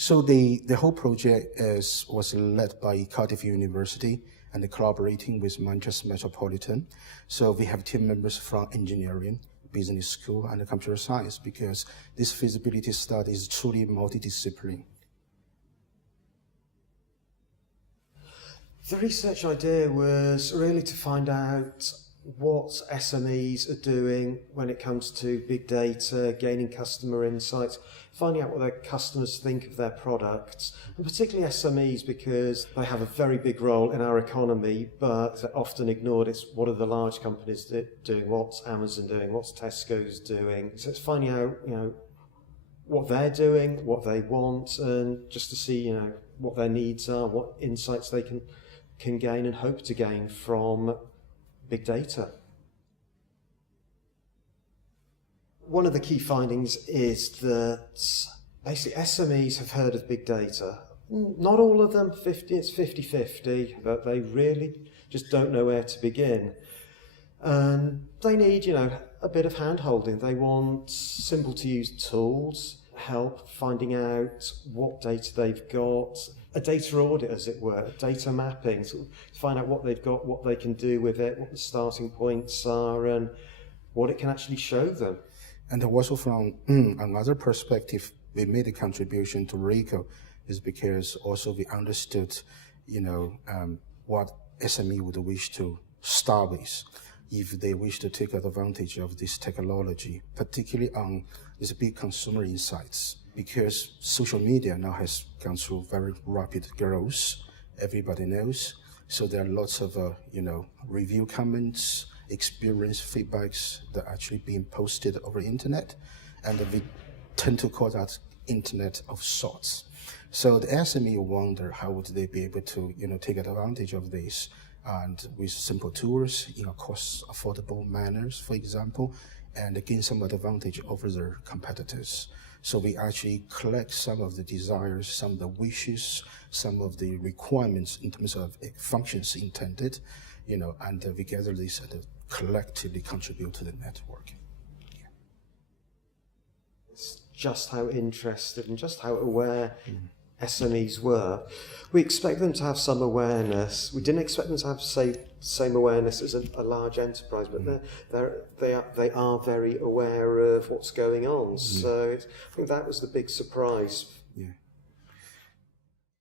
So the whole project was led by Cardiff University and collaborating with Manchester Metropolitan. So we have team members from engineering, business school, and computer science, because this feasibility study is truly multidisciplinary. The research idea was really to find out what SMEs are doing when it comes to big data, gaining customer insights, finding out what their customers think of their products, and particularly SMEs, because they have a very big role in our economy, but they're often ignored. It's what are the large companies doing, what's Amazon doing, what's Tesco's doing. So it's finding out, what they're doing, what they want, and just to see, what their needs are, what insights they can gain and hope to gain from big data. One of the key findings is that basically SMEs have heard of big data. Not all of them, it's 50-50, but they really just don't know where to begin. And they need, a bit of hand-holding. They want simple to use tools, help finding out what data they've got, a data audit, as it were, data mapping, to find out what they've got, what they can do with it, what the starting points are, and what it can actually show them. And also from another perspective, we made a contribution to RECODE is because also we understood, what SME would wish to start with if they wish to take advantage of this technology, particularly on these big consumer insights. Because social media now has gone through very rapid growth, everybody knows. So there are lots of, review comments, experience feedbacks that are actually being posted over the internet. And we tend to call that Internet of Sorts. So the SME wonder how would they be able to, take advantage of this, and with simple tools in a cost-affordable manners, for example, and gain some advantage over their competitors. So we actually collect some of the desires, some of the wishes, some of the requirements in terms of functions intended, and we gather this and collectively contribute to the network. Yeah. It's just how interested and just how aware SMEs were. We expect them to have some awareness. We didn't expect them to have, same awareness as a large enterprise, but they are very aware of what's going on. So I think that was the big surprise. Yeah.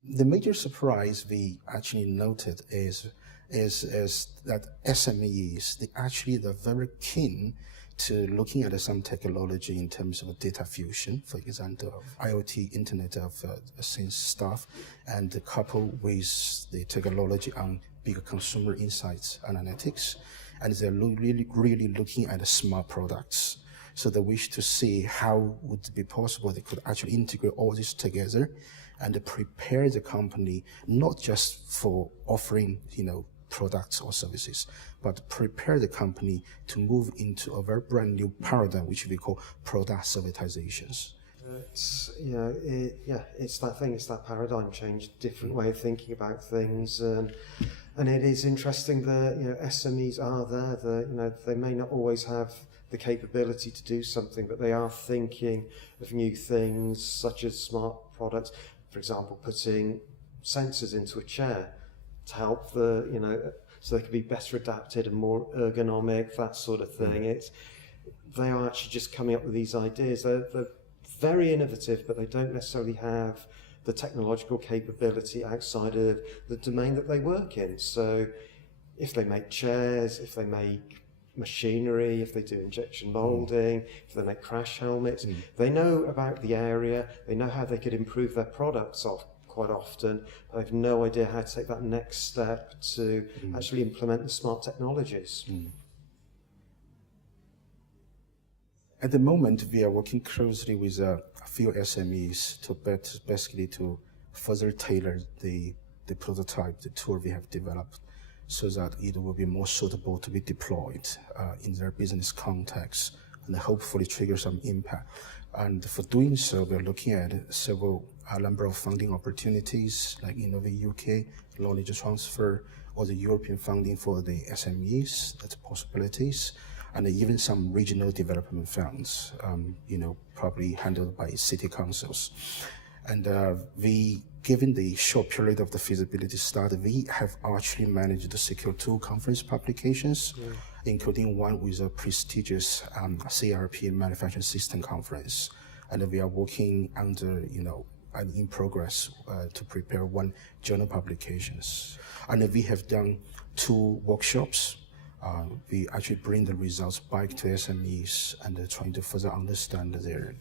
The major surprise we actually noted is that SMEs, they're very keen to looking at some technology in terms of data fusion, for example, IoT, Internet of Things stuff, and coupled with the technology on big consumer insights analytics. And they're really looking at the smart products. So they wish to see how would it be possible they could actually integrate all this together and prepare the company not just for offering, products or services, but prepare the company to move into a very brand new paradigm, which we call product servitizations. It's that thing. It's that paradigm change, different way of thinking about things, and it is interesting that SMEs are there. They may not always have the capability to do something, but they are thinking of new things, such as smart products. For example, putting sensors into a chair to help so they can be better adapted and more ergonomic, that sort of thing. They are actually just coming up with these ideas. They're very innovative, but they don't necessarily have the technological capability outside of the domain that they work in. So if they make chairs, if they make machinery, if they do injection molding, if they make crash helmets, they know about the area, they know how they could improve their products quite often. I have no idea how to take that next step to actually implement the smart technologies. At the moment, we are working closely with a few SMEs to basically to further tailor the prototype, the tool we have developed, so that it will be more suitable to be deployed in their business context and hopefully trigger some impact. And for doing so, we're looking at a number of funding opportunities like Innovate UK, knowledge transfer, or the European funding for the SMEs, that's possibilities, and even some regional development funds, probably handled by city councils. And given the short period of the feasibility study, we have actually managed to secure 2 conference publications, including one with a prestigious CRP Manufacturing System Conference. And we are working under, and in progress to prepare 1 journal publications. And we have done 2 workshops. We actually bring the results back to SMEs and trying to further understand their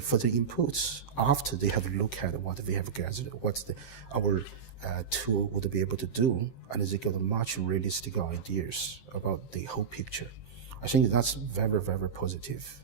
further inputs after they have looked at what we have gathered, what our tool would be able to do, and they got much realistic ideas about the whole picture. I think that's very, very positive.